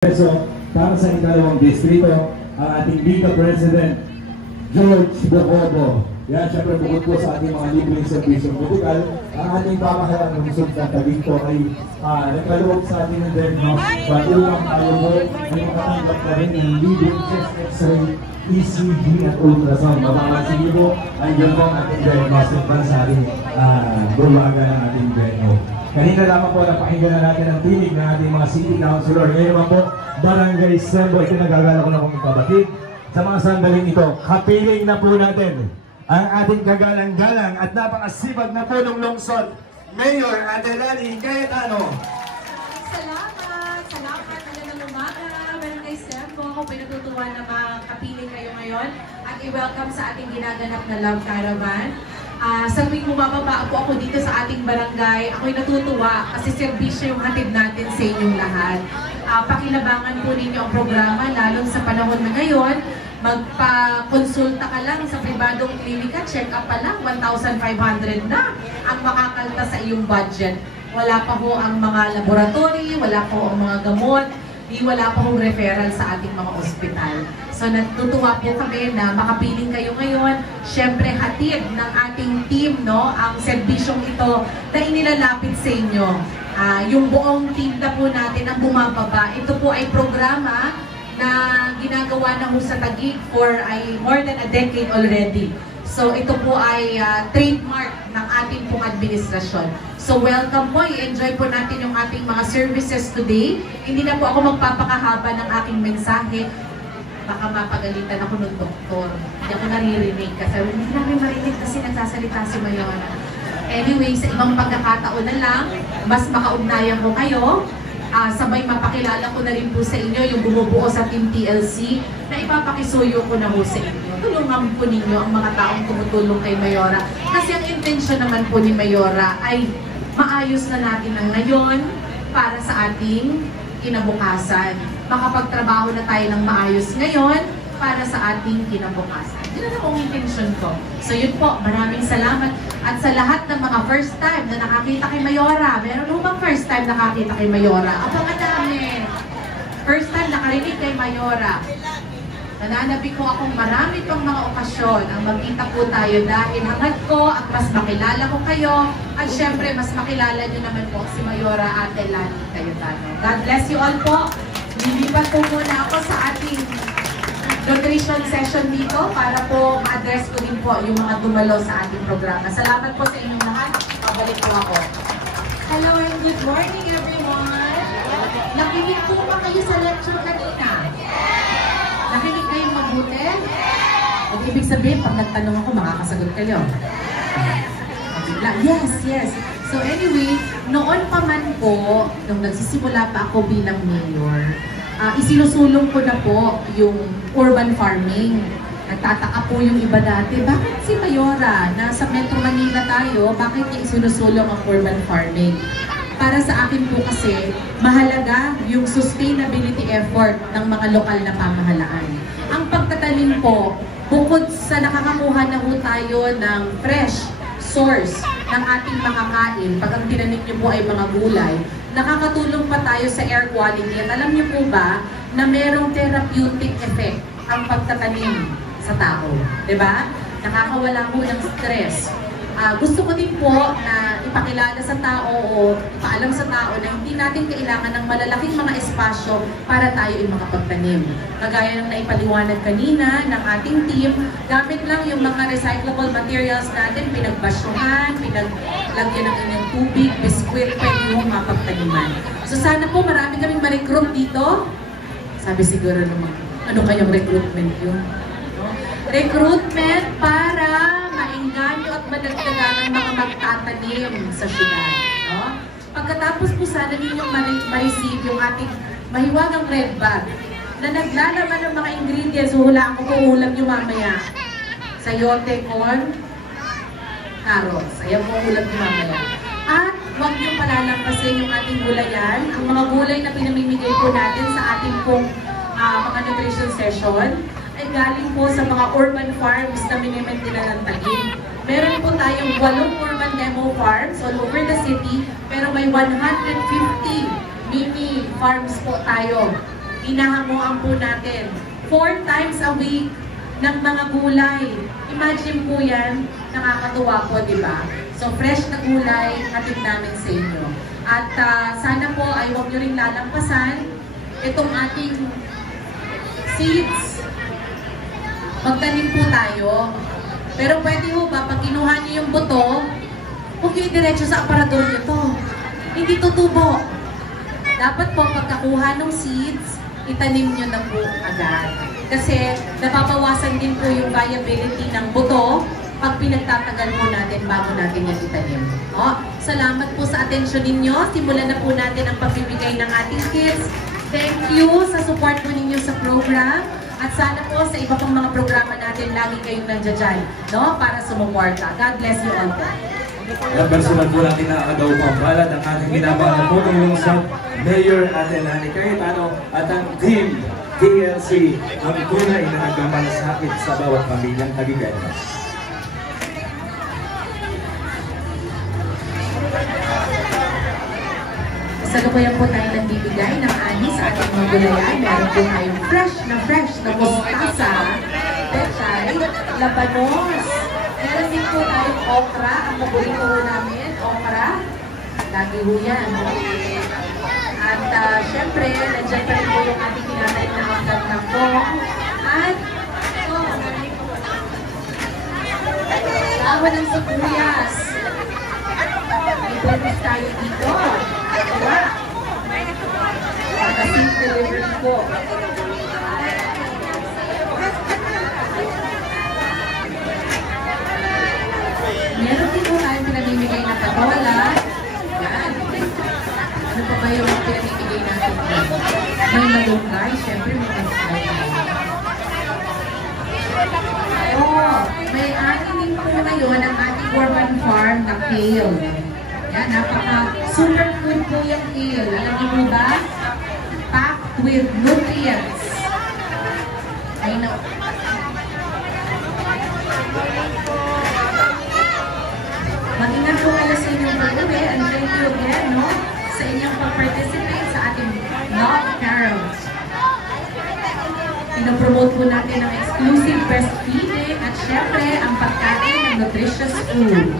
So, para sa ikalawang distrito, ang ating Liga President, George Bocobo. Yan, syempre bukod po sa ating mga libreng servisyon medikal, ang ating pamahalang lungsod ng Taguig po ay nagkaluwag sa ating ng diagnosis. Patulang tayo po ay makatanggap na rin ng libreng chest x-ray, ECG at ultrasound. Mapapansin niyo po, andyan po ang ating diagnostic para sa ating bumaga ng ating DNO. Kanina lamang po napakinggan na natin ang tinig ng ating mga city councilor. Ngayon naman po, Barangay Sembo, ito nagagala ko na kong ipabatid. Sa mga sandaling ito, kapiling na po natin ang ating kagalang-galang at napakasibag na punong lungsod, Mayor Adelani Cayetano. Salamat! Salamat! Magandang umaga, Barangay Sembo. Ako pinatutuwa na makapiling kayo ngayon at i-welcome sa ating ginaganap na Love Caravan. Sa tuwing bumababa po ako dito sa ating barangay, ako'y natutuwa kasi serbisyo yung hatid natin sa inyong lahat. Pakilabangan po ninyo ang programa, lalo sa panahon na ngayon. Magpa-konsulta ka lang sa pribadong klinika, check-up pa lang, 1,500 na ang makakalta sa iyong budget. Wala pa ho ang mga laboratory, wala po ang mga gamot, wala pa hong referral sa ating mga ospital. So natutuwa po kami na makapiling kayo ngayon. Siyempre hatid ng ating team, no, ang serbisyong ito na inilalapit sa inyo. Yung buong team na po natin ang bumababa. Ito po ay programa na ginagawa na ho sa Taguig for more than a decade already. So ito po ay trademark ng ating pong administrasyon. So welcome po, i-enjoy po natin yung ating mga services today. Hindi na po ako magpapakahaba ng aking mensahe. Baka mapagalitan ako ng doktor. Hindi ako naririnig kasi hindi namin marinig kasi nagsasalita si Mayora. Anyway, sa ibang pagkakataon na lang, mas makaugnayan ko kayo. Sabay mapakilala ko na rin po sa inyo yung bumubuo sa Team TLC na ipapakisuyo ko na po sa inyo. Tulungan po ninyo ang mga taong tumutulong kay Mayora. Kasi ang intensyon naman po ni Mayora ay maayos na natin ang ngayon para sa ating kinabukasan. Makapagtrabaho na tayo ng maayos ngayon para sa ating kinabukasan. Yun ang intensyon ko. So yun po, maraming salamat. At sa lahat ng mga first time na nakakita kay Mayora, meron mo bang first time nakakita kay Mayora? Ako madami. First time nakarinig kay Mayora. Nananabi ko akong marami pang mga okasyon ang magkita po tayo dahil hangad ko at mas makilala ko kayo at syempre mas makilala nyo naman po si Mayora Adelani Cayetano. God bless you all po. Lilipat po muna ako sa ating nutrition session dito para po ma-address ko din po yung mga dumalo sa ating programa. Salamat po sa inyong lahat. Pabalik po ako. Hello and good morning everyone. Nakinig po ba kayo sa lecture kanina? Nakinig kayong mabuti? At ibig sabihin, pag nagtanong ako, makakasagot kayo. Yes, yes. So anyway, noon pa man po, nung nagsisimula pa ako bilang mayor, isinusulong ko na po yung urban farming. Nagtataka po yung iba dati, bakit si Mayora, nasa Metro Manila tayo, bakit niya isinusulong ang urban farming? Para sa akin po kasi, mahalaga yung sustainability effort ng mga lokal na pamahalaan. Ang pagtatanim po, bukod sa nakakakuha na po tayo ng fresh source ng ating makakain, pag ang tinanim niyo po ay mga gulay, nakakatulong pa tayo sa air quality. At alam niyo po ba na merong therapeutic effect ang pagtatanim sa tao? Diba? Nakakawala po ng stress. Gusto ko din po na ipakilala sa tao o paalam sa tao na hindi natin kailangan ng malalaking mga espasyo para tayo ay makapagtanim. Kagaya ng naipaliwanag kanina ng ating team, gamit lang yung mga recyclable materials natin, pinagbasyuhan, pinaglagyan ng inyong tubig, biskwit, pwede yung mapagtaniman. So sana po marami kaming ma-recruit dito. Sabi siguro naman, ano kayong recruitment yun? No? Recruitment para maingganyo at madagdagan ng mga magtatanim sa syudad. No? Pagkatapos po sana ninyong ma-receive yung ating mahiwagang red bag na naglalaman ng mga ingredients, huhulaan ko kung ulam nyo mamaya. Sayote, corn, carrots. Ayan po ulam nyo mamaya. At huwag nyo palalampasin yung ating gulayan. Ang mga gulay na pinamimigay po natin sa ating pong mga nutrition session ay galing po sa mga urban farms na minimaintain ng Taguig. Meron po tayong 8 urban demo farms all over the city, pero may 150 mini farms po tayo Inahamuan po natin 4 times a week ng mga gulay. Imagine po yan, nakakatuwa po, di ba? So, fresh na gulay, hatid namin sa inyo. At sana po ay huwag nyo rin lalampasan itong ating seeds. Magtanim po tayo. Pero pwede ho ba, pag kinuha nyo yung buto, huwag kayo diretso sa aparador nyo to. Hindi tutubo. Dapat po, pagkakuha ng seeds, itanim nyo na po agad. Kasi napapawasan din po yung viability ng buto pag pinagtatagal po natin bago natin yan itanim. Salamat po sa atensyon ninyo. Simulan na po natin ang pagbibigay ng ating kits. Thank you sa support po ninyo sa program. At sana po sa iba pang mga programa natin, lagi kayong nandiyan dyan, no? Para sumuporta. God bless you all po. Personal po natin na agaw pambalad ang ating ginabaan po ng sa Mayor natin, Nani Cayetano, at ang team TLC, ang tunay na nagmamalasakit sa bawat pamilyang Tagiganas. Salukuyan po tayo nagbibigay ng ani sa ating mga gulayan. Meron po tayong fresh na mustasa, pechay, labanos. Meron din po tayong okra, ang paborito po namin, okra. Lagi po yan. At syempre, nandiyan pa rin po yung ating tinatayin na mga gagambong. At lawan ng sibuyas. May bonus tayo dito. Diba? Pagka-seat delivery po. Meron din po tayong pinamimigay na patola. Yan. Ano pa ba yung pinamimigay natin? May malunggay. Siyempre may malunggay. May ating din po ngayon ang ating Gorman Farm na kale. Yan, napaka-super food po yung kale. Alam niyo po ba? Packed with nutrients. I know. Mag-ingat po kayo sa inyong pag-uwi. And thank you again, no? Sa inyong pag-participate sa ating Love Carols. Pinopromote po natin ang exclusive breastfeeding at syempre ang pagkain ng nutritious food.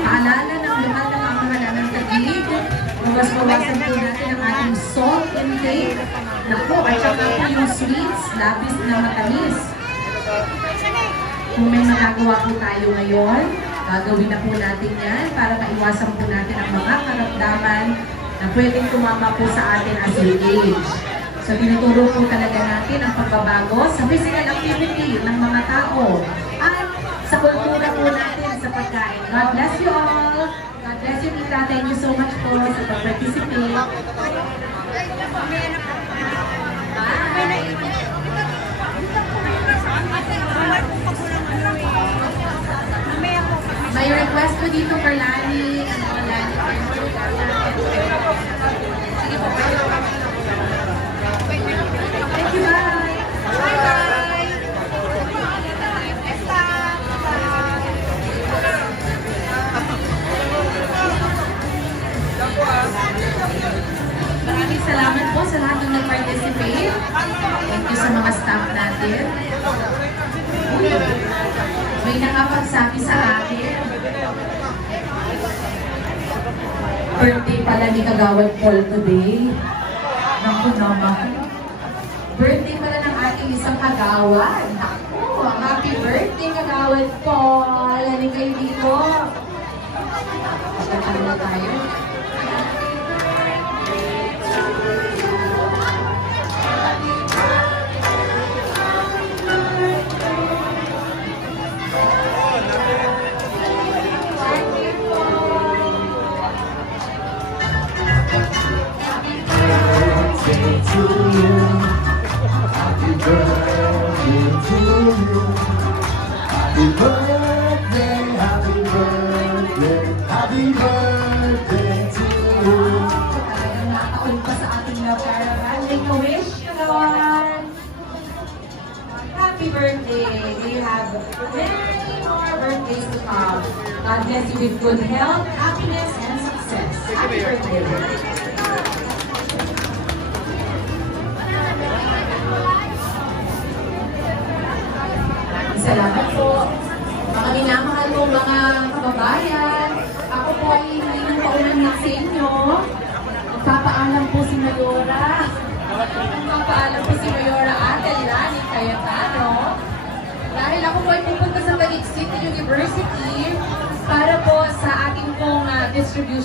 Paalala ng lokal na pamahalaan ng Taguig, mawas-mawasan po natin ang ating salt intake. Naku, at saka po yung sweets, labis na matamis. Kung may magagawa po tayo ngayon, gagawin na po natin yan para maiwasan po natin ang mga karamdaman na pwedeng tumama po sa atin as we age. So, tinuturo po talaga natin ang pagbabago sa physical activity ng mga tao at sa kultura po natin sa pagkain. God bless you all! God bless you, Tita. Thank you so much po sa pag-participate. May request po dito for Lani. Sige po. Thank you, bye! Bye-bye! Maraming salamat po sa lahat ng nag-participate. Thank you sa mga staff natin. May nakapagsabi sa akin. Birthday pala ni Kagawad Paul today. Naku naman. Birthday pala ng ating isang kagawad. Naku, happy birthday Kagawad Paul. Ano kayo dito? Pagkakala tayo. God bless you with good health, happiness, and success. Happy birthday.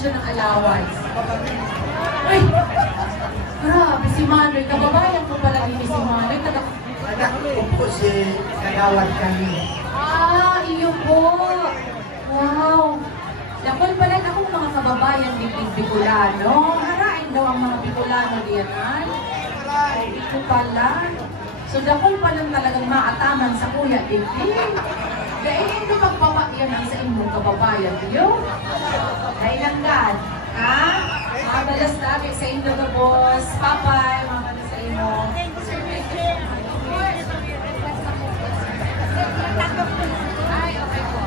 siya ng allowance. Ay! Grabe, si Manoy. Kababayan ko pala ni si Manoy. Anak ko po si Kagawad kami. Ah, iyo po. Wow. Dakon pala na akong mga kababayan ni Bicolano. Harain daw ang mga Bicolano diyan. Ay, ito pala. So, dakon pala talagang maataman sa kuya, Didi. Dahil hindi magpapakyan ang sa inyong kababayan, diyo. Dahil lang gan. Ha? Mga balas namin sa inyo na, boss. Papay, mga balas sa inyo. Sir, thank you. Ay, okay po.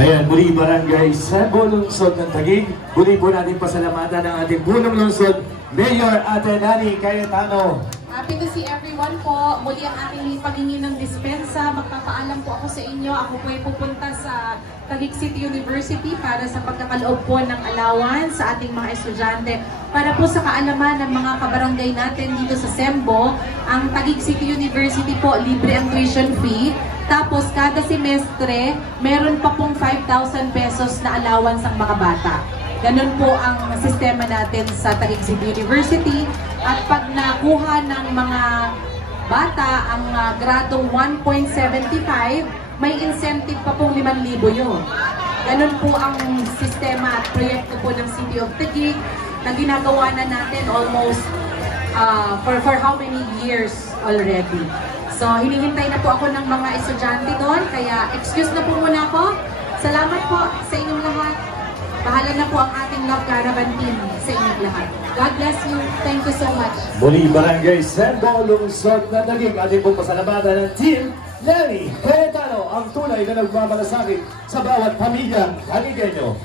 Ayan, muli Barangay Sebo, Lungsod ng Taguig. Muli po natin pasalamatan ang ating punong lungsod, Mayor Ate Nani Cayetano. Happy to see everyone po. Muli ang aking paghingi ng dispensa. Magpapaalam po ako sa inyo. Ako po ay pupunta sa Taguig City University para sa pagkakaloob po ng allowance sa ating mga estudyante. Para po sa kaalaman ng mga kabarangay natin dito sa Sembo, ang Taguig City University po, libre ang tuition fee. Tapos kada semestre, meron pa pong 5,000 pesos na allowance ang mga bata. Ganun po ang sistema natin sa Taguig City University. At pag nakuha ng mga bata ang gradong 1.75, may incentive pa pong 5,000 yun. Ganun po ang sistema at proyekto po ng City of Taguig na ginagawa na natin almost for how many years already. So, hinihintay na po ako ng mga estudyante doon, kaya excuse na po muna ako. Salamat po sa inyong lahat. Bahala na po ang ating Love Caravan team sa inyong lahat. God bless you. Thank you so much. Muli Barangay Sebo, Lungsod ng Taguig. Ating po pasalamatan ng Team Nani Cayetano, ang tunay na nagmamalasakit sa bawat pamilya Taguigeño.